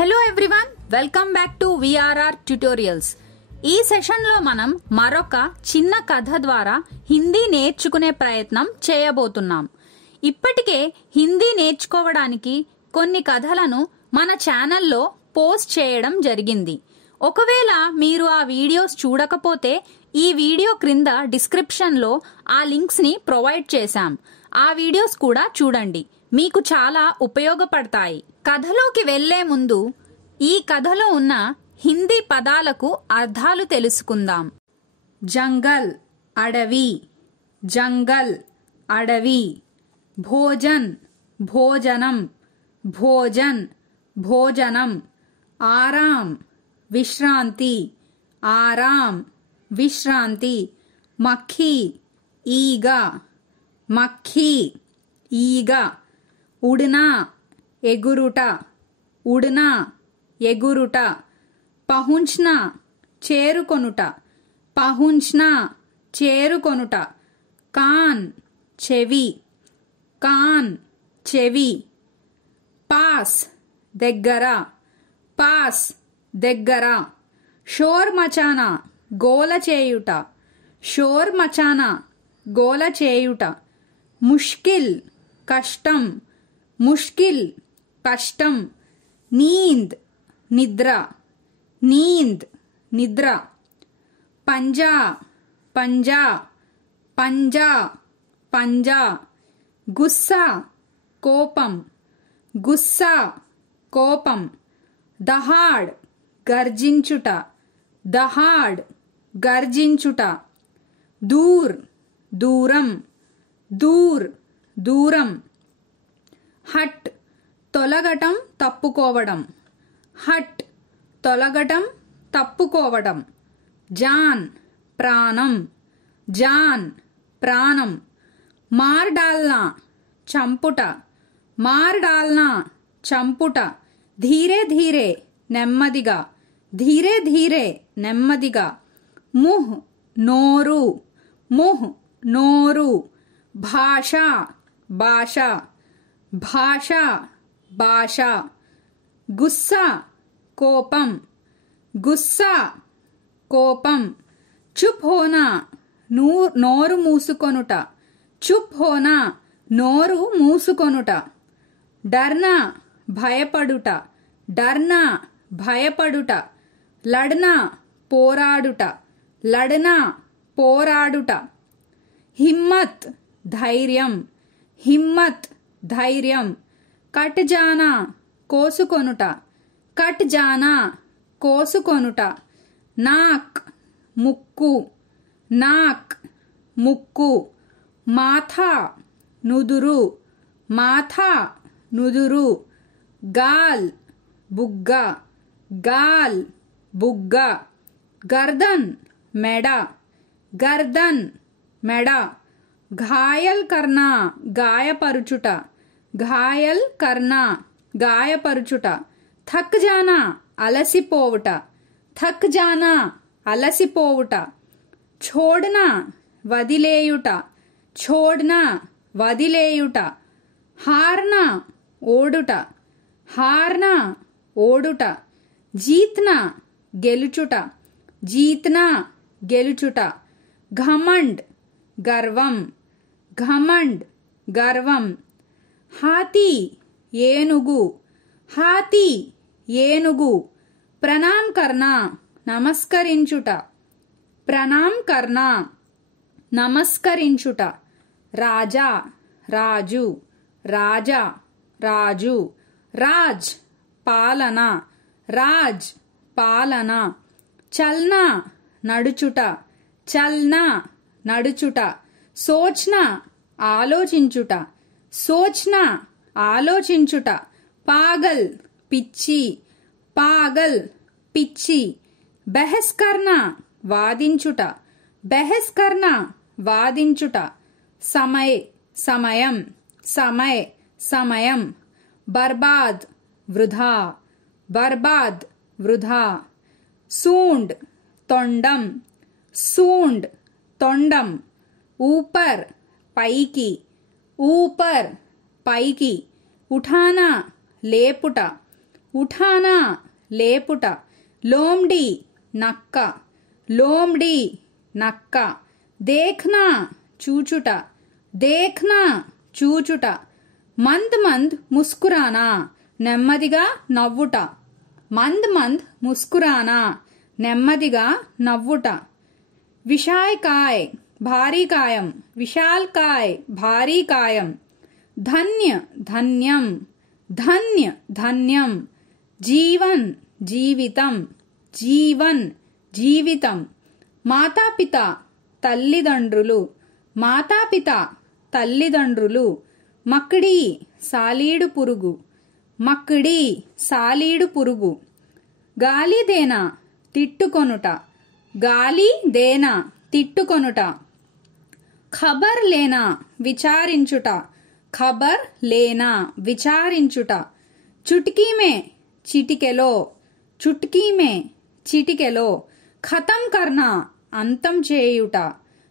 Hello everyone, welcome back to VRR tutorials. ఈ సెషన్లో మనం మరొక చిన్న కథ ద్వారా హిందీ నేర్చుకునే ప్రయత్నం చేయబోతున్నాం. ఇప్పటికే హిందీ నేర్చుకోవడానికి కొన్ని కథలను మన ఛానల్లో పోస్ట్ చేయడం జరిగింది. ఒకవేళ మీరు ఆ వీడియోస్ చూడకపోతే ఈ వీడియో క్రింద డిస్క్రిప్షన్లో ఆ లింక్స్ని ప్రొవైడ్ చేశాం. ఆ వీడియోస్ కూడా చూడండి, మీకు చాలా ఉపయోగపడతాయి. కథలోకి వెళ్లే ముందు ఈ కథలో ఉన్న హిందీ పదాలకు అర్థాలు తెలుసుకుందాం. జంగల్ అడవి, జంగల్ అడవి. భోజన్ భోజనం, భోజన్ భోజనం. ఆరాం విశ్రాంతి, ఆరాం విశ్రాంతి. మక్ఖీ ఈగ, మక్ఖీ ఈగ. ఉడ్నా ఎగురుట, ఉడ్నా ఎగురుట. పహుంచ్నా చేరుకొనుట, పహుంచ్నా చేరుకొనుట. కాన్ చెవి, కాన్ చెవి. పాస్ దగ్గర, పాస్ దగ్గర. షోర్ మచానా గోల చేయుట, షోర్ మచానా గోల చేయుట. ముష్కిల్ కష్టం, ముష్కిల్ కష్టం. నీంద్ నిద్ర, నీంద్ నిద్ర. పంజా పంజా, పంజా పంజా. గుస్సా కోపం, గుస్సా కోపం. దహాడ్ గర్జించుట, దహాడ్ గర్జించుట. దూర్ దూరం, దూర్ దూరం. హట్ తొలగటం తప్పుకోవడం, హట్ తొలగటం తప్పుకోవడం. జాన్ ప్రాణం, జాన్ ప్రాణం. మార్ డాల్నా చంపుట, మార్ డాల్నా చంపుట. ధీరే ధీరే నెమ్మదిగా, ధీరే ధీరే నెమ్మదిగా. ముహ్ నోరు, ముహ్ నోరు. భాష భాష, భాష భాష. గుస్సా కోపం, గుస్సా కోపం. చుప్ హోనా నోరు మూసుకొనుట, చుప్ హోనా నోరు మూసుకొనుట. డర్నా భయపడుట, డర్నా భయపడుట. లడ్నా పోరాడుట, లడ్నా పోరాడుట. హిమ్మత్ ధైర్యం, హిమ్మత్ ధైర్యం. కట్ జానా కోసుకొనుట, కట్ జానా కోసుకొనుట. నాక్ ముక్కు, నాక్ ముక్కు. మాథా నుదురు, మాథా నుదురు. గాల్ బుగ్గ, గాల్ బుగ్గ. గర్దన్ మెడ, గర్దన్ మెడ. ఘాయల్ కర్నా గాయపరుచుట, ఘాయల్ కర్నా గాయపరుచుట. థక్ జానా అలసిపోవుట, థక్ జానా అలసిపోవుట. ఛోడ్నా వదిలేయుట, ఛోడ్నా వదిలేయుట. హార్నా ఓడుట, హార్నా ఓడుట. జీత్నా గెలుచుట, జీత్నా గెలుచుట. ఘమండ్ గర్వం, ఘమండ్ గర్వం. హాతీ ఏనుగు, హాతీ ఏనుగు. ప్రణాం కర్నా నమస్కరించుట, ప్రణాం కర్నా నమస్కరించుట. రాజా రాజు, రాజా రాజు. రాజ్ పాలన, రాజ్ పాలన. చల్నా నడుచుట, చల్నా నడుచుట. సోచ్నా ఆలోచించుట, సోచ్నా ఆలోచించుట. పాగల్ పిచ్చి, పాగల్ పిచ్చి. బెహస్ కర్నా వాదించుట, బెహస్ కర్నా వాదించుట. సమయ్ సమయం, సమయ్ సమయం. బర్బాద్ వృధా, బర్బాద్ వృధా. సూండ్ తొండం, సూండ్ తొండం. ఊపర్ పైకి, ఊపర్ పైకి. ఉఠానా లేపుట, ఉఠానా లేపుట, లోమ్డి నక్క, లోమ్డి నక్క, దేఖ్నా చూచుట, దేఖ్నా చూచుట, మంద్ మంద్ ముస్కురానా నెమ్మదిగా నవ్వుట, మంద్ మంద్ ముస్కురానా నెమ్మదిగా నవ్వుట, విశాల్కాయ్ భారీకాయం, విశాల్కాయ్ భారీకాయం, ధన్య ధన్యం, ధన్య ధన్యం, జీవన్ జీవితం, జీవన్ జీవితం, మాతాపిత తల్లిదండ్రులు, మాతాపిత తల్లిదండ్రులు, మక్డి సాలీడు పురుగు, మక్డి సాలీడు పురుగు, గాలిదేనా తిట్టుకొనుట, గాలిదేనా తిట్టుకొనుట, ఖబర్ లేనా విచారించుట, ఖబర్ లేనా విచారించుట, చుట్కీమే చిటికెలో, చుట్కీమే చిటికెలో, ఖతం కర్నా అంతం చేయుట,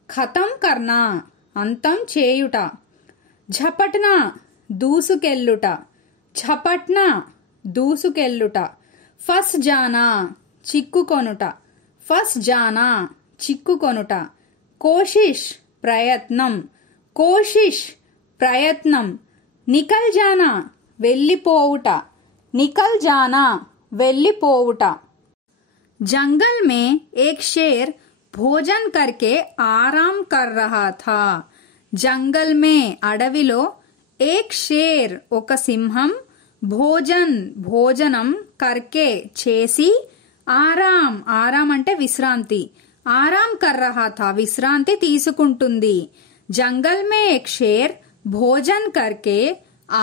ఖతం కర్నా అంతం చేయుట, ఝపట్నా దూసుకెళ్ళుట, ఝపట్నా దూసుకెళ్ళుట, ఫస్ జానా చిక్కుకొనుట, ఫస్ జానా చిక్కుకొనుట, కోషిష్ ప్రయత్నం, కోషిష్ ప్రయత్నం, నికల్ జానా వెళ్ళిపోవుట, నికల్ జానా వెళ్ళిపోవుట. जंगल में एक शेर भोजन करके आराम कर रहा था. जंगल में అడవిలో एक शेर ఒక సింహం భోజన్ భోజనం కర్కే చేసి ఆరాం ఆరాం అంటే విశ్రాంతి ఆరాం కర్ రహా థా విశ్రాంతి తీసుకుంటుంది. జంగల్ మే ఏక్ షేర్ భోజన్ కర్కే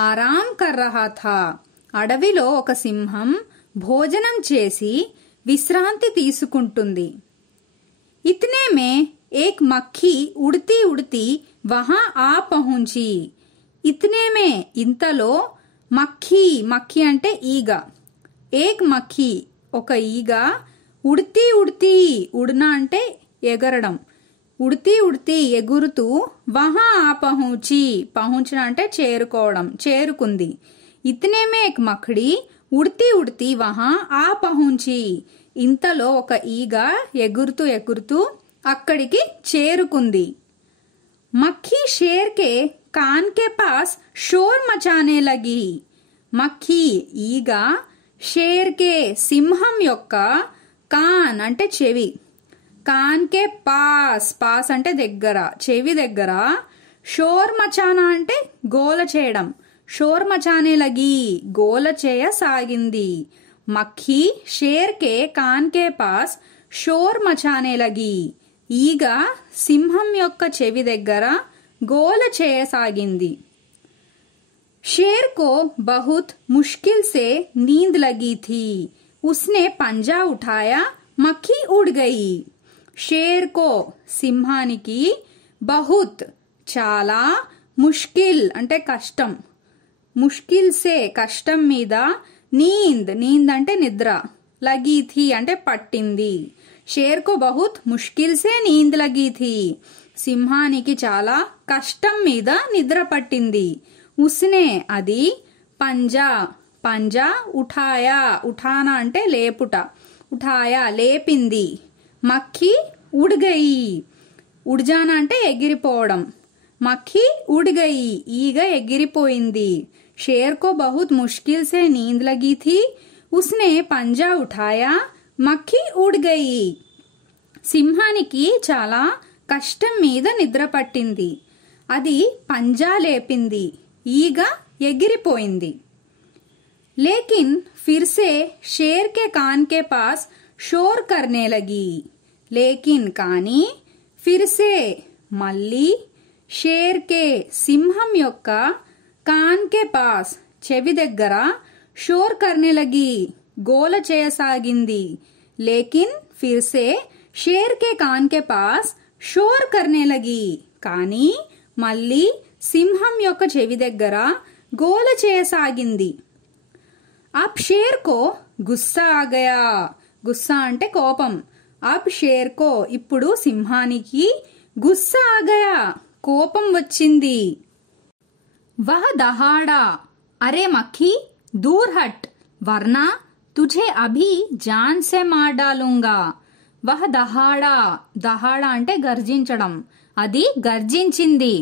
ఆరాం కర్ రహా థా అడవిలో ఒక సింహం భోజనం చేసి విశ్రాంతి తీసుకుంటుంది. ఇతనే మే ఏక్ మక్ఖీ ఉడతీ ఉడతీ వహా ఆ పహుంచి. ఇతనే మే ఇంతలో మక్ఖీ మక్ఖీ అంటే ఈగ ఏక్ మక్ఖీ ఒక ఈగ ఉడతీ ఉడతీ ఉడనా అంటే ఎగరడం ఉడతీ ఉడతీ ఎగురుతూ వహా ఆ పహుంచి పహుంచడం అంటే చేరుకోవడం చేరుకుంది. ఇతనే మే ఏక్ మక్ఖీ ఉడతీ ఉడతీ వహా ఆ పహుంచి ఇంతలో ఒక ఈగ ఎగురుతూ ఎగురుతూ అక్కడికి చేరుకుంది. మక్ఖీ షేర్ కే కాన్ కే పాస్ షోర్ మచానే లగి. మక్ఖీ ఈగ షేర్ కే సింహం యొక్క కాన్ అంటే చెవి కాన్ కే పాస్ పాస్ అంటే దగ్గర చెవి దగ్గర షోర్ మచానా అంటే గోల చేయడం షోర్ మచానే లగి గోల చేయసాగింది. మక్ఖీ షేర్ కే కాన్ కే పాస్ షోర్ మచానే లగి ఈగ సింహం యొక్క చెవి దగ్గర గోల చేయసాగింది. షేర్ కో బహుత్ ముష్కిల్ సే నీంద్ లగి థీ. ఉస్నే పంజా ఉఠాయా మక్ఖీ ఉడ్ గయి. షేర్ కో సింహానికి బహుత్ చాలా ముష్కిల్ అంటే కష్టం ముష్కిల్ సే కష్టం మీద నీంద్ నీంద్ అంటే నిద్ర లగి థీ అంటే పట్టింది. షేర్ కో బహుత్ ముష్కిల్ సే నీంద్ లగి థీ సింహానికి చాలా కష్టం మీద నిద్ర పట్టింది. ఉస్నే అది పంజా పంజా ఉఠాయా ఉఠానా అంటే లేపుట ఉఠాయా లేపింది. మక్ఖీ ఉడ్ గయి ఉడ్జానా అంటే ఎగిరిపోవడం మక్ఖీ ఉడ్ గయి ఈగ ఎగిరిపోయింది. शेर को बहुत मुश्किल से नींद लगी थी उसने पंजा उठाया मक्खी उड़ गई. సింహానికి చాలా కష్టం మీద నిద్ర పట్టింది అది పంజా లేపింది ఈగ ఎగిరిపోయింది. लेकिन फिर से शेर के कान के पास शोर करने लगी. लेकिन కానీ फिर से మళ్ళీ షేర్ కే సింహం యొక్క కాన్ కే పాస్ చెవి దగ్గర షోర్ కర్నే లగి గోల చేయసాగింది. లేకిన్ ఫిర్ సే షేర్ కే కాన్ కే పాస్ షోర్ కర్నే లగి కానీ మళ్ళీ సింహం యొక్క చెవి దగ్గర గోల చేయసాగింది. అబ్ షేర్ కో గుస్సా ఆ గయా గుస్సా అంటే కోపం అబ్ షేర్ కో ఇప్పుడు సింహానికి గుస్సా ఆ గయా కోపం వచ్చింది. వహ దహాడా అరే మక్ఖీ దూర్ హట్ वरना तुझे अभी जान से मार डालूंगा. వహ దహాడా, దహాడా అంటే గర్జించడం, అది గర్జించింది.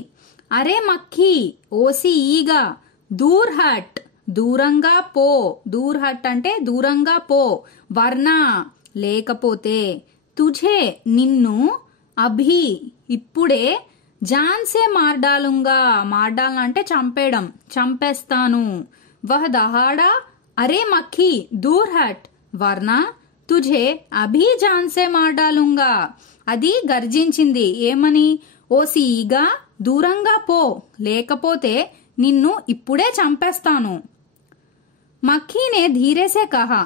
అరే మక్కీ, ఓసి ఈగ, దూర్ హట్, దూరంగా పో, దూర్ హట్ అంటే దూరంగా పో, వర్నా లేకపోతే, తుఝే నిన్ను, అభి ఇప్పుడే, జాన్ సే మార్ డాలుంగా, మార్ డాలన అంటే చంపేయడం, చంపేస్తాను. వహ దహాడా, అరే మక్కీ దూర్ హట్, వర్నా తుఝే అభి జాన్ సే మార్ డాలుంగా, అది గర్జించింది. ఏమని? ఓసి ఈగ, దూరంగా పో, లేకపోతే నిన్ను ఇప్పుడే చంపేస్తాను. मक्खी ने धीरे से कहा,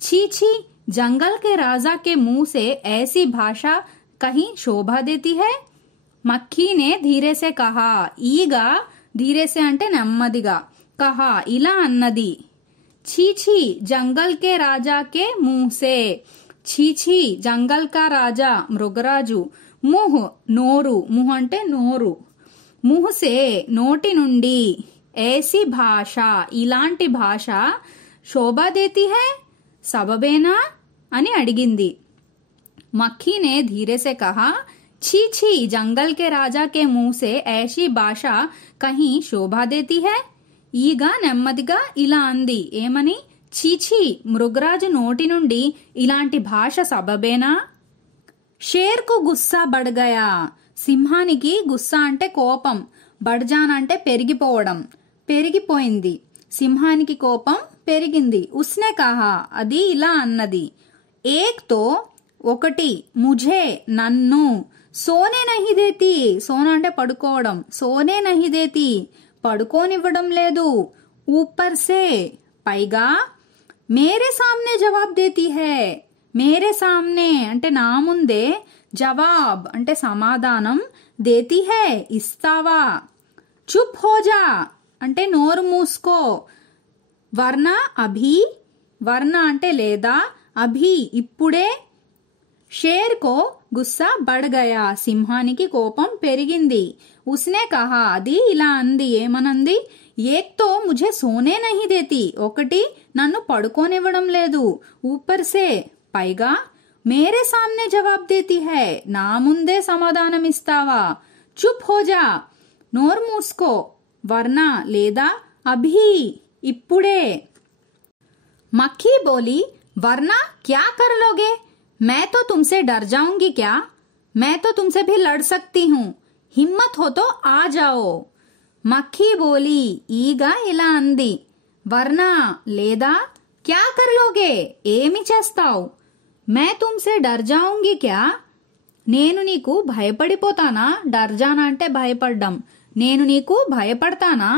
छी छी, जंगल के राजा के मुंह से ऐसी भाषा कहीं शोभा देती है. मक्खी ने धीरे से कहा, ఈగ धीरे से అంటే నెమ్మదిగా, कहा ఇలా అన్నది. छी छी, जंगल के राजा के मुंह से, छी छी, जंगल का राजा మృగరాజు, मुंह నోరు, मुंह అంటే నోరు, मुंह से నోటి నుండి, ऐसी భాషా ఇలాంటి భాష, శోభా దేతి హై సబబేనా అని అడిగింది. मक्खी ने धीरे से कहा, छी छी, जंगल के राजा के मुंह से ऐसी भाषा कहीं शोभा देती है. ఈగ నెమ్మదిగా ఇలా అంది. ఏమని? చీచి, మృగరాజు నోటి నుండి ఇలాంటి భాష సబబేనా. షేర్కు గుస్సా బడ్గయా, సింహానికి గుస్సా అంటే కోపం, బడ్జాన్ అంటే పెరిగిపోవడం, పెరిగిపోయింది. సింహానికి కోపం పెరిగింది. ఉస్నే కహా, అది ఇలా అన్నది. ఏక్ తో ఒకటి, ముఝే నన్ను, సోనే నహి దేతి, సోనా అంటే పడుకోవడం, సోనే నహి దేతి పడుకోనివ్వడం లేదు. ఊపర్ సే పైగా, మేరే సామ్నే జవాబ్ దేతి హై, మేరే సామ్నే అంటే నా ముందే, జవాబ్ అంటే సమాధానం, దేతి హై ఇస్తావా. చుప్ హోజా అంటే నోరు మూసుకో. వర్నా అభి, వర్నా అంటే లేదా, అభి ఇప్పుడే. షేర్ కో గుస్సా బడ్ గయా, సింహానికి కోపం పెరిగింది. ఉస్నే కహా, అది ఇలా అంది. ఏమనంది? ఏక్ తో ముఝే సోనే నహి దేతి, ఒకటి నన్ను పడుకోనివ్వడం లేదు. ఊపర్ సే పైగా, మేరే సామ్నే జవాబ్ దేతి హై, నా ముందే సమాధానం ఇస్తావా. చుప్ హోజా నోరు మూసుకో. వర్నా లేదా, అభి ఇప్పుడే. మక్కీ బోలి, వర్నా క్యా కర్ లోగే, मैं तो तुमसे डर जाऊंगी क्या, मैं तो तुमसे भी लड़ सकती हूँ, हिम्मत हो तो आ जाओ. మక్కీ బోలి, ఈగ ఇలా అంది. వర్నా లేదా, క్యా కర్ లోగే ఏమి చేస్తావు. मैं तुमसे डर जाऊंगी क्या, నేను నీకు భయపడిపోతానా. డర్జానా అంటే భయపడ్డం, నేను నీకు భయపడతానా.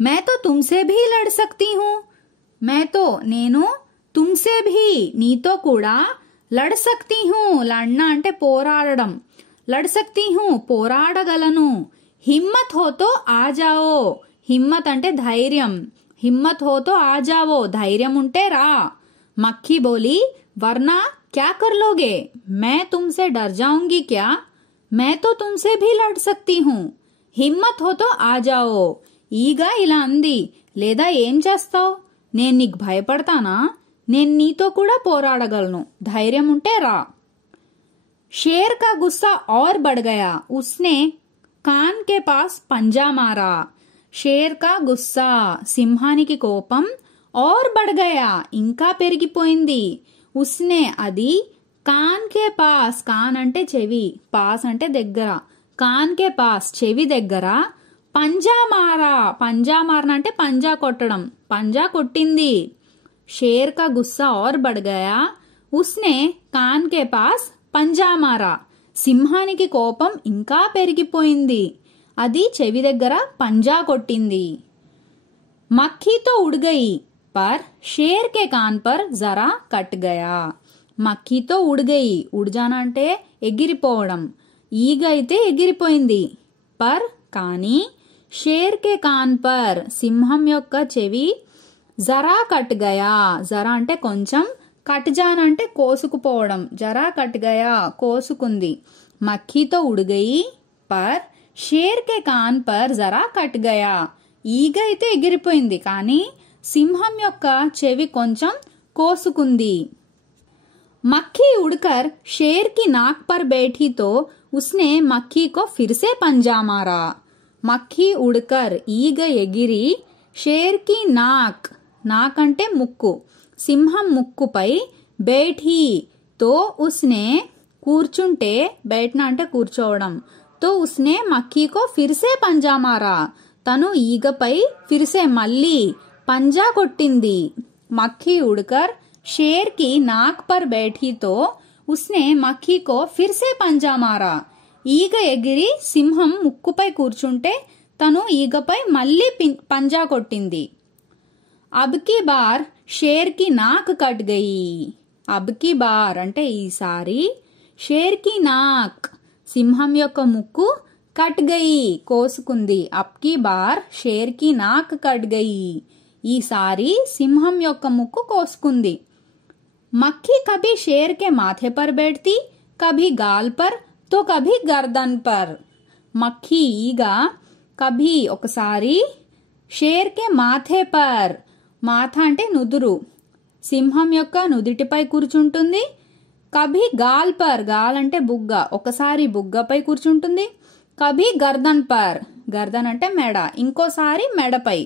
मैं तो तुमसे भी लड़ सकती हूँ, मैं तो నేను, तुमसे भी నీతో కూడా, లడ్ సక్తీ హూ, లడ్నా అంటే పోరాడడం, లడ్ సక్తీ హూ పోరాడగలను. హిమ్మత్ హోతో ఆజావో, హిమ్మత్ అంటే ధైర్యం, హిమ్మత్ హోతో ఆజావో ధైర్యం ఉంటే రా. మక్కీ బోలి, వర్నా క్యా కర్ లోగే, मैं तुमसे डर जाऊंगी क्या, मैं तो तुमसे भी लड़ सकती हूँ, హిమ్మత్ హోతో ఆజావో. ఈగ ఇలా అంది. లేదా ఏం చేస్తావు, నేను నీకు భయపడతానా, నేను నీతో కూడా పోరాడగలను, ధైర్యం ఉంటే రా. షేర్ కా గుస్సా और बढ़ गया, उसने कान के पास पंजा मारा. షేర్ కా గుస్సా సింహానికి కోపం, और बढ़ गया ఇంకా పెరిగిపోయింది. ఉస్నే అది, కాన్ కే పాస్, కాన్ అంటే చెవి, పాస్ అంటే దగ్గర, కాన్ కే పాస్ చెవి దగ్గర, పంజా మారా, పంజా మారన అంటే పంజా కొట్టడం, పంజా కొట్టింది. షేర్ కా గుస్సా और बढ़ गया, उसने कान के पास पंजा मारा. సింహానికి కోపం ఇంకా పెరిగిపోయింది, అది చెవి దగ్గర పంజా కొట్టింది. మక్కీ తో ఉడ్ గయి, पर शेर के कान पर जरा कट गया. మక్కీతో ఉడ్ గయి, ఉడ్ జానా అంటే ఎగిరిపోవడం, ఈగ అయితే ఎగిరిపోయింది. పర్ కానీ, షేర్ కే కాన్ పర్ సింహం యొక్క చెవి, జరా కట్ గయా, జరా అంటే కొంచెం, కట్ జాన్ అంటే కోసుకుపోవడం, జరా కట్ గయా కోసుకుంది. మక్కీతో ఉడ్ గయి, పర్ షేర్ కే కాన్ పర్ జరా కట్ గయా, ఈగ అయితే ఎగిరిపోయింది కానీ సింహం యొక్క చెవి కొంచెం కోసుకుంది. मक्खी उड़कर शेर की नाक पर बैठी तो उसने मक्खी को फिर से पंजा मारा. मक्खी उड़कर ఈగ ఎగిరి షేర్ కి నాక్ నాక్ అంటే ముక్కు సింహం ముక్కుపై బైఠీ తో ఉస్నే కూర్చుంటే బైఠనా అంటే కూర్చోవడం తో ఉస్నే మక్కీ కో ఫిర్ సే పంజా మారా తను ఈగపై ఫిర్ సే మళ్ళీ పంజా కొట్టింది. మక్కీ ఉడకర్ शेर की नाक पर बैठी तो उसने मक्खी को फिर से पंजा मारा. ఈగ ఎగిరి సింహం ముక్కుపై కూర్చుంటే తను ఈగపై మళ్ళీ పంజా కొట్టింది. అబ్ కి బార్ షేర్ కి నాక్ కట్ గయి. అబ్ కి బార్ అంటే ఈసారి షేర్ కి నాక్ సింహం యొక్క ముక్కు కట్ గయి కోసుకుంది. అబ్ కి బార్ షేర్ కి నాక్ కట్ గయి ఈసారి సింహం యొక్క ముక్కు కోసుకుంది. मक्खी कभी शेर के माथे पर बैठती, कभी गाल पर तो कभी गर्दन पर. मक्खी ఈగ కభీ ఒకసారి షేర్ కే మాథే పర్ మాథా అంటే నుదురు సింహం యొక్క నుదిటిపై కూర్చుంటుంది. కభీ గాల్ పర్ గాల్ అంటే బుగ్గ ఒకసారి బుగ్గపై కూర్చుంటుంది. కభీ గర్దన్ పర్ గర్దన్ అంటే మెడ ఇంకోసారి మెడపై.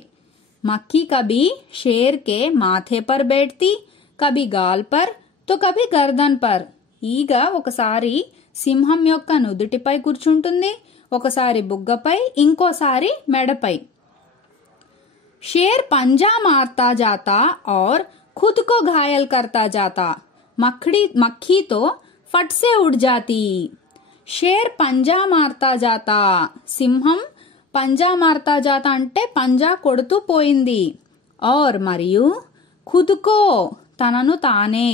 మక్కీ కభీ షేర్ కే మాథే పర్ బైఠతీ కభీ గాల్ పర్ తో కభీ గర్దన్ పర్. ఈగ ఒకసారి సింహం యొక్క నుదుటిపై కూర్చుంటుంది ఒకసారి బుగ్గపై ఇంకోసారి మెడపై. షేర్ పంజా మారతా జాతా और खुद को घायल करता जाता. मक्खी तो फट से उड़ जाती. షేర్ పంజా మారతా జాతా సింహం పంజా మారతా జాతా అంటే పంజా కొడుతూ పోయింది. और మరియు ఖుద్కో తనను తానే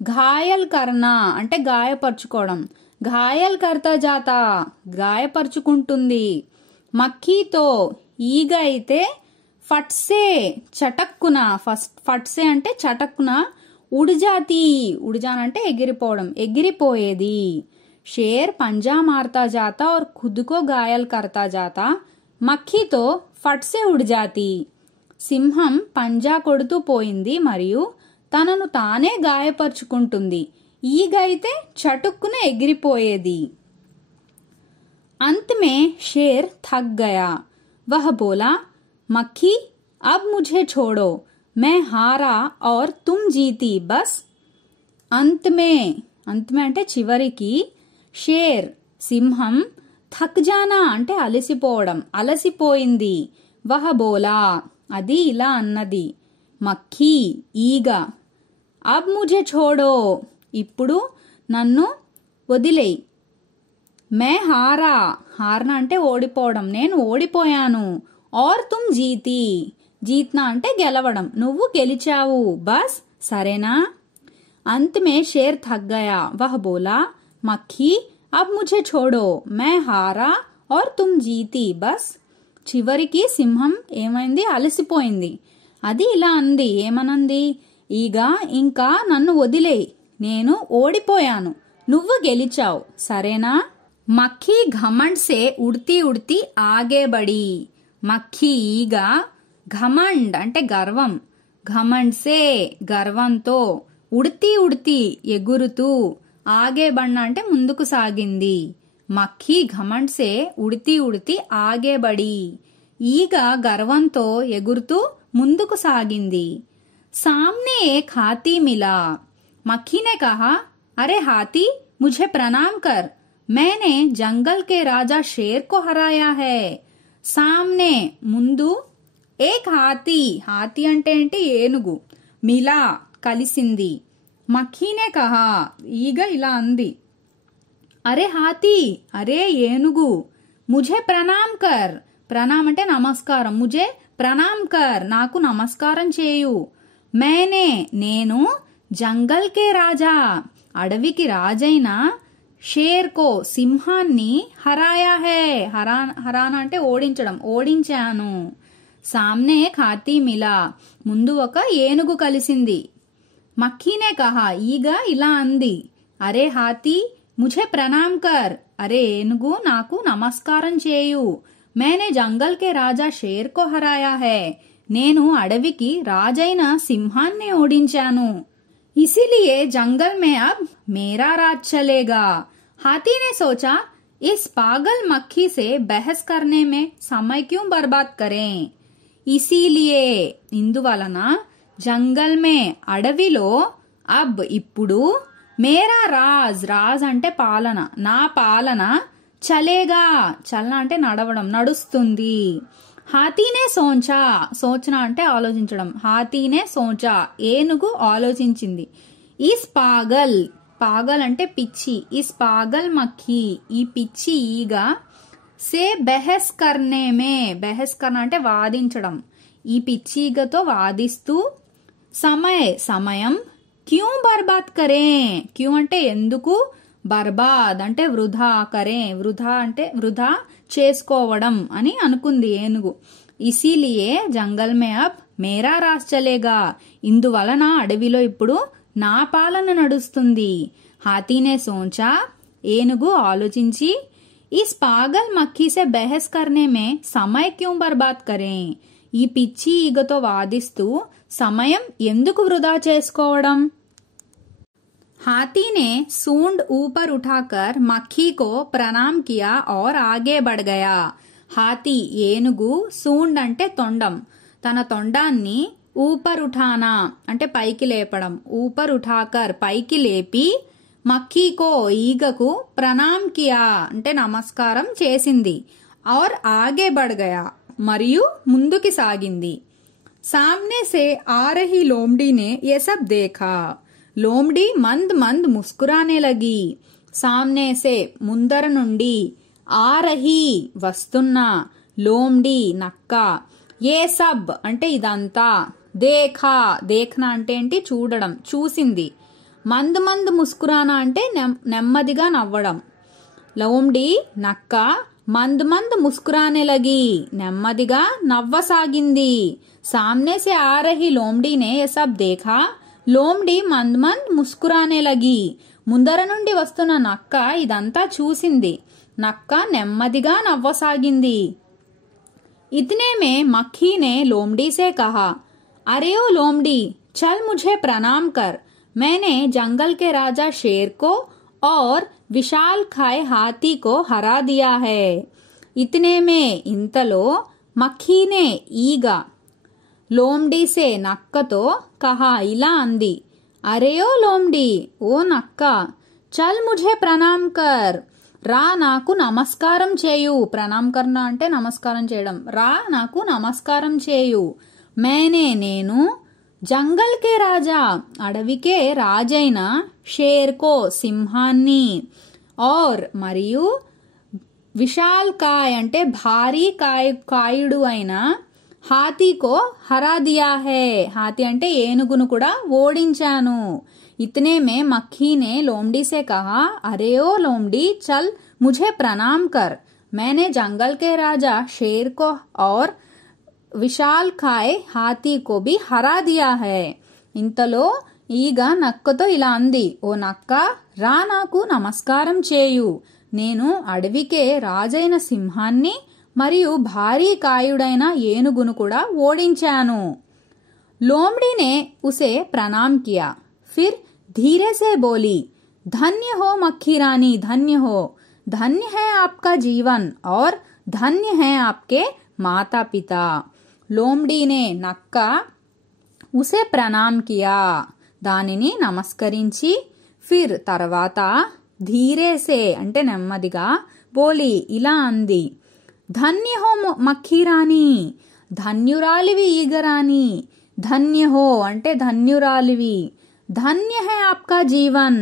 ఘాయల్ కర్నా అంటే గాయపరుచుకోవడం ఘాయల్ కర్తా జాతా గాయపరుచుకుంటుంది. మక్కీతో ఈగ అయితే ఫట్సే చటక్కున ఫట్సే అంటే చటక్కున ఉడిజాతి ఉడిజాన్ అంటే ఎగిరిపోవడం ఎగిరిపోయేది. షేర్ పంజా మారతా జాతా और खुद को घायल करता जाता మక్కీతో ఫట్సే ఉడిజాతి సింహం పంజా కొడుతూ పోయింది మరియు తనను తానే గాయపరుచుకుంటుంది. ఈగ అయితే చటుక్కున ఎగిరిపోయేది. अंत में शेर थक गया. वह बोला मक्खी अब मुझे छोड़ो मैं हारा और तुम जीती बस. अंत में అంటే చివరికి షేర్ సింహం థక్ జానా అంటే అలసిపోవడం అలసిపోయింది. వహ బోలా అది ఇలా అన్నది మక్కీ ఈగ అబ్ ముఝే ఛోడో ఇప్పుడు నన్ను వదిలేయ్. మే హారా హార్నా అంటే ఓడిపోవడం నేను ఓడిపోయాను. और तुम जीती జీత్నా అంటే గెలవడం నువ్వు గెలిచావు బస్ సరేనా. अंत में शेर थक गया. वह बोला मक्खी अब मुझे छोड़ो मैं हारा और तुम जीती बस. చివరికి సింహం ఏమైంది అలసిపోయింది. అది ఇలా అంది ఏమనంది ఈగ ఇంకా నన్ను వదిలేయ్ నేను ఓడిపోయాను నువ్వు గెలిచావు సరేనా. మక్కీ ఘమండ్ సే ఉడ్తీ ఉడ్తీ ఆగే బడి. మక్కీ ఈగ ఘమండ్ అంటే గర్వం ఘమండ్ సే గర్వంతో ఉడ్తీ ఉడ్తీ ఎగురుతూ ఆగే బండ అంటే ముందుకు సాగింది. మక్కీ ఘమండ్ సే ఉడ్తీ ఉడ్తీ ఆగే బడి ఈగ గర్వంతో ఎగురుతూ ముందుకు సాగింది. सामने एक हाथी मिला. मक्खी ने कहा अरे हाथी मुझे प्रणाम कर मैंने जंगल के राजा शेर को हराया है. सामने ముందు एक हाथी हाथी అంటే ఏంటి ఏనుగు మిలా కలిసింది. మక్కీనే కహా ఈగ ఇలా అంది అరే హాతీ అరే ఏనుగు ముఝే ప్రణామ్ కర్ ప్రణామ్ అంటే నమస్కారం ముఝే ప్రణామ్ కర్ నాకు నమస్కారం చేయు. మేనే నేను జంగల్ కే రాజా అడవికి రాజైన షేర్ కో సింహాన్ని హరాయా హే హరానా అంటే ఓడించడం ఓడించాను. సామ్నే ఖాతీ మిలా ముందు ఒక ఏనుగు కలిసింది. మక్కీనే కహా ఈగ ఇలా అంది అరే హాతీ ముఝే ప్రణామ్ కర్ అరే ఏనుగు నాకు నమస్కారం చేయు. మేనే జంగల్ కే రాజా షేర్ కో హరాయా హే నేను అడవికి రాజైన సింహాన్ని ఓడించాను. इसीलिए जंगल में अब मेरा राज चलेगा. हाथी ने सोचा, इस पागल मक्खी से बहस करने में समय क्यों बर्बाद करें. इसीलिए ఇందువలన జంగల్ మే అడవిలో అబ్ ఇప్పుడు మేరా రాజ్ రాజ్ అంటే పాలన నా పాలన చలేగా చలన అంటే నడవడం నడుస్తుంది. హాతీనే సోంచా సోచన అంటే ఆలోచించడం. హాతీనే సోంచా ఏనుగు ఆలోచించింది. ఈస్ పాగల్ పాగల్ అంటే పిచ్చి. ఈస్ పాగల్ మక్ఖీ ఈ పిచ్చి ఈగ సే బెహస్ కర్నే మే బెహస్ కర్న అంటే వాదించడం. ఈ పిచ్చి ఈగతో వాదిస్తూ సమయం క్యూ బర్బాద్ కరే క్యూ అంటే ఎందుకు బర్బాద్ అంటే వృధా కరే వృధా అంటే వృధా చేసుకోవడం అని అనుకుంది ఏనుగు. ఇసీలియే జంగల్ మే అబ్ మేరా రాజ్ చలేగా ఇందువలన అడవిలో ఇప్పుడు నా పాలన నడుస్తుంది. హాతీనే సోంచా ఏనుగు ఆలోచించి ఇస్ పాగల్ మక్ఖీ సే బెహస్ కర్నే మే సమయ క్యూ బర్బాద్ కరే ఈ పిచ్చి ఈగతో వాదిస్తూ సమయం ఎందుకు వృధా చేసుకోవడం. हाथी ने सूंड ऊपर उठाकर मक्खी को प्रणाम किया और आगे बढ़ गया. హాతీ ఏనుగు సూండ్ అంటే తొండం తన తొండాన్ని ఊపర్ ఉఠానా అంటే పైకి లేపడం. ఊపర్ ఉఠాకర్ పైకి లేపి మక్కీకో ఈగకు ప్రణామ్ కియా అంటే నమస్కారం చేసింది. और आगे बढ़ गया మరియు ముందుకి సాగింది. सामने से आ रही लोमड़ी ने ये सब देखा. లోమ్డి మంద్ మంద్ ముస్కురానే లగి. సామ్నే సే ముందర నుండి ఆ రహీ వస్తున్న లోమ్డి నక్క ఏ సబ్ అంటే ఇదంతా దేఖా దేఖ్నా అంటే ఏంటి చూడడం చూసింది. మంద్ మంద్ ముస్కురానా అంటే నెమ్మదిగా నవ్వడం. లోమ్డి నక్క మంద్ మంద్ ముస్కురానే లగి నెమ్మదిగా నవ్వసాగింది. సామ్నే సే ఆ రహీ లోమ్డీనే ఏ సబ్ దేఖా లోమ్డి మంద్ మంద్ ముస్కురానే లగి ముందర నుండి వస్తున్న నక్క ఇదంతా చూసింది. నక్క నెమ్మదిగా నవ్వసాగింది. इतने में मक्खी ने लोमड़ी से कहा, अरे ओ लोमड़ी चल मुझे प्रणाम कर. मैंने जंगल के राजा शेर को और विशाल खाए हाथी को हरा दिया है. इतने में इंतलो मक्खी ने ఈగ లోమ్డీ సే నక్కతో కహా ఇలా అంది. అరే ఓ లోమ్డీ ఓ నక్క చల్ ముఝే ప్రణామ్ కర్ రా నాకు నమస్కారం చేయు. ప్రణామ్ కర్న అంటే నమస్కారం చేయడం. రా నాకు నమస్కారం చేయు. మేనే నేను జంగల్ కే రాజా అడవికే రాజైన షేర్కో సింహాన్ని और మరియు విశాల్ కాయ్ అంటే భారీ కాయుడు అయిన హాతీకో హరా దియా హే హాతీ అంటే ఏనుగును కూడా ఓడించాను. इतने में मक्खी ने लोमड़ी से कहा, अरे ओ लोमड़ी चल मुझे प्रणाम कर. मैंने जंगल के राजा शेर को और विशाल खाए हाथी को भी हरा दिया है. ఇంతలో ఈగ నక్కతో ఇలా అంది. ఓ నక్క రా నాకు నమస్కారం చేయు. నేను అడవికే రాజైన సింహాన్ని మరియు భారీ కాయుడైన ఏనుగును కూడా ఓడించాను. लोमड़ी ने उसे प्रणाम किया. फिर धीरे से बोली, धन्य हो मक्खी रानी धन्य हो. धन्य है आपका जीवन और धन्य है आपके माता पिता. लोमड़ी ने నక్క उसे प्रणाम किया దానిని నమస్కరించి ఫిర్ తర్వాత ధీరే సే అంటే నెమ్మదిగా బోలి ఇలా అంది. ధన్య హో మక్ఖీ రాణి ధన్యురాలివి ఈగరాణి. ధన్య హో అంటే ధన్యురాలివి. ధన్య హై ఆప్కా జీవన్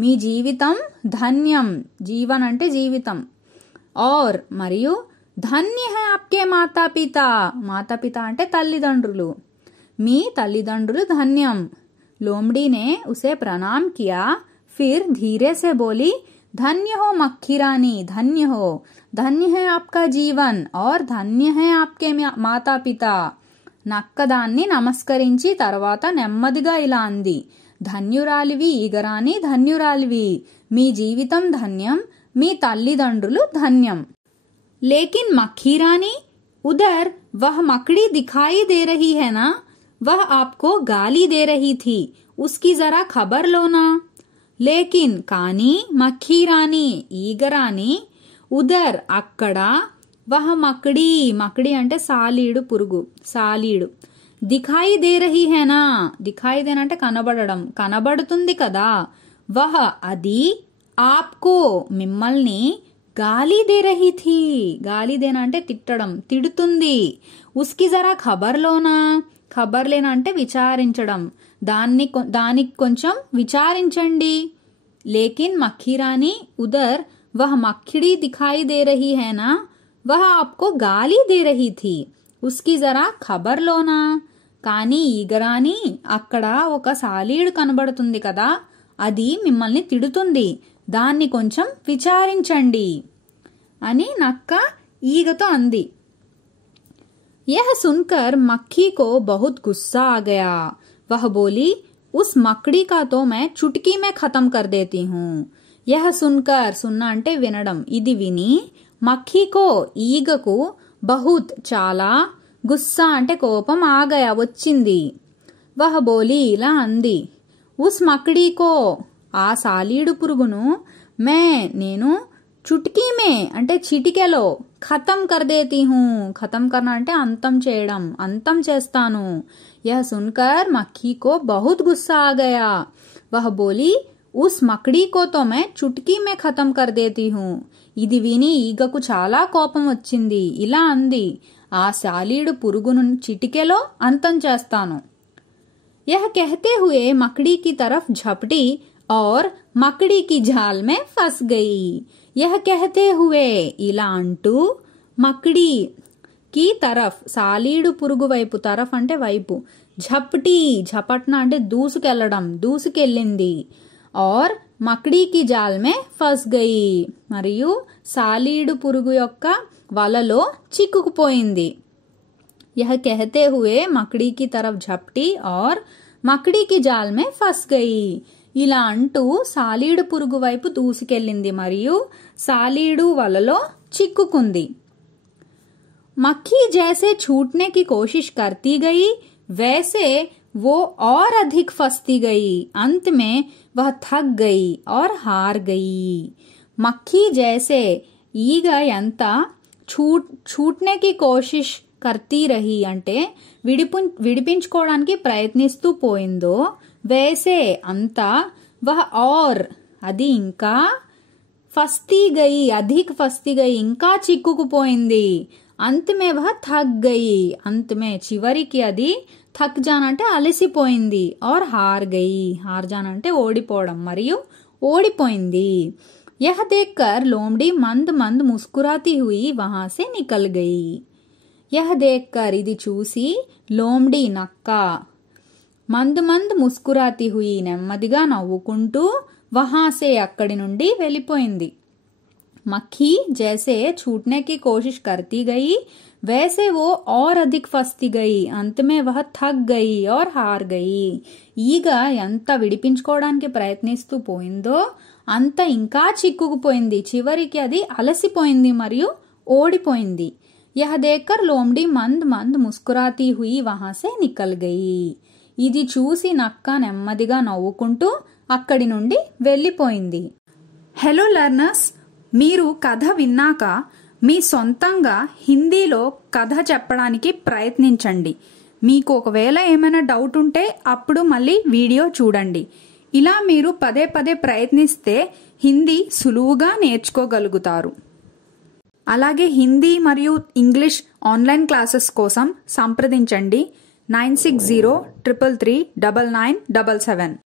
మీ జీవితం ధన్యం. జీవన్ అంటే జీవితం. और మరియు ధన్య హై ఆప్కే మాతాపిత మాతాపిత అంటే తల్లిదండ్రులు. మీ తల్లిదండ్రులు ధన్యం. लोमड़ी ने उसे प्रणाम किया. फिर धीरे से बोली, धन्य हो मक्खी रानी धन्य हो. धन्य है आपका जीवन और धन्य है आपके माता पिता. నక్క దాన్ని నమస్కరించి తర్వాత నెమ్మదిగా ఇలా అంది. ధన్యురాలివి ఈగరాని ధన్యురాలివి. మీ జీవితం ధన్యం. మీ తల్లిదండ్రులు ధన్యం. లేకిన్ మక్ఖీ రాణి ఉదర్ वह मकड़ी दिखाई दे रही है ना, वह आपको गाली दे रही थी, उसकी जरा खबर लो ना। लेकिन कानी मक्खी रानी ఈగరాని ఉదర్ అక్కడ वह मकड़ी मकड़ी అంటే సాలీడు పురుగు సాలీడు దిఖాయి దే రహీ హై నా దిఖాయి దేనా అంటే కనబడడం కనబడుతుంది కదా వహ అది ఆప్కో మిమ్మల్ని గాలి దే రహీ థీ గాలి దేనా అంటే తిట్టడం తిడుతుంది ఉస్కి జరా ఖబర్ లోనా ఖబర్ లేనా అంటే విచారించడం దానికి కొంచెం విచారించండి लेकिन मक्खी रानी उधर वह मक्खड़ी दिखाई दे रही है ना वह आपको गाली दे रही थी उसकी जरा खबर लो ना కానీ ఈగరాని అక్కడ ఒక సాలీడు కనబడుతుంది కదా అది మిమ్మల్ని తిడుతుంది దాన్ని కొంచెం విచారించండి అని నక్క ఈగతో అంది यह सुनकर मक्खी को बहुत गुस्सा आ गया वह बोली उस मकड़ी का तो मैं चुटकी में खत्म कर देती हूँ यह सुनकर सुनना అంటే వినడం ఇది విని మక్కీకో ఈగకు బహుత్ చాలా గుస్సా అంటే కోపం ఆగయా వచ్చింది వహ బోలి ఇలా అంది ఉస్ మకడీకో ఆ సాలీడు పురుగును నేను చుట్కీ మే అంటే చిటికెలో ఖతం కర్ దేతీ హూ ఖతం కర్నా అంటే అంతం చేయడం అంతం చేస్తాను यह सुनकर मक्खी को बहुत गुस्सा आ गया वह बोली उस मकड़ी को तो मैं चुटकी में खत्म कर देती हूँ ఇది విని ఈగకు చాలా కోపం వచ్చింది ఇలా అంది ఆ సాలీడు పురుగును చిటికెలో అంతం చేస్తాను यह कहते हुए मकड़ी की तरफ झपटी और मकड़ी की जाल में फंस गई यह कहते हुए ఇలా అంటూ మకడి की तरफ సాలీడు పురుగు వైపు तरफ అంటే వైపు झपटी झपटना అంటే దూసుకెళ్లడం దూసుకెళ్ళింది और मकड़ी की जाल में फंस गई మరియు సాలీడు పురుగు యొక్క వలలో చిక్కుకుపోయింది यह कहते हुए मकड़ी की तरफ झपटी और मकड़ी की जाल में फंस गई ఇలా అంటూ సాలీడు పురుగు వైపు దూసుకెళ్ళింది మరియు సాలీడు వలలో చిక్కుకుంది मक्खी जैसे छूटने की कोशिश करती गई वैसे वो और अधिक फंसती गई अंत में वह थक गई और हार गई मक्खी जैसे ఈగ ఎంత छूटने की कोशिश करती रही అంటే విడిపించుకోవడానికి ప్రయత్నిస్తూ పోయిందో वैसे అంత वह और అది ఇంకా फंसती गई अधिक फंसती गई ఇంకా చిక్కుకుపోయింది अंत में वह थक गई अंत में చివరికి అది थक जाना అంటే అలసిపోయింది और हार गई हार जाना అంటే ఓడిపోవడం మరియు ఓడిపోయింది यह देखकर लोमड़ी मंद मंद मुस्कुराती हुई वहां से निकल गई यह देखकर ఇది చూసి లోమ్డి నక్క మంద్ మంద్ ముస్కురాతి హుయి నెమ్మదిగా నవ్వుకుంటూ వహాసే అక్కడి నుండి వెళ్ళిపోయింది मक्खी जैसे छूटने की कोशिश करती गई वैसे वो और अधिक फंसती गई अंत में वह थक गई और हार गई ఈగ ఎంత విడిపించుకోవడానికి ప్రయత్నిస్తూ పోయిందో అంత ఇంకా చిక్కుకుపోయింది చివరికి అది అలసిపోయింది మరియు ఓడిపోయింది यह देखकर लोमड़ी मंद मंद मुस्कुराती हुई वहां से निकल गई ఇది చూసి నక్క నెమ్మదిగా నవ్వుకుంటూ అక్కడి నుండి వెళ్ళిపోయింది హలో లర్నర్స్ మీరు కథ విన్నాక మీ సొంతంగా హిందీలో కథ చెప్పడానికి ప్రయత్నించండి మీకు ఒకవేళ ఏమైనా డౌట్ ఉంటే అప్పుడు మళ్ళీ వీడియో చూడండి ఇలా మీరు పదే పదే ప్రయత్నిస్తే హిందీ సులువుగా నేర్చుకోగలుగుతారు అలాగే హిందీ మరియు ఇంగ్లీష్ ఆన్లైన్ క్లాసెస్ కోసం సంప్రదించండి 9603339977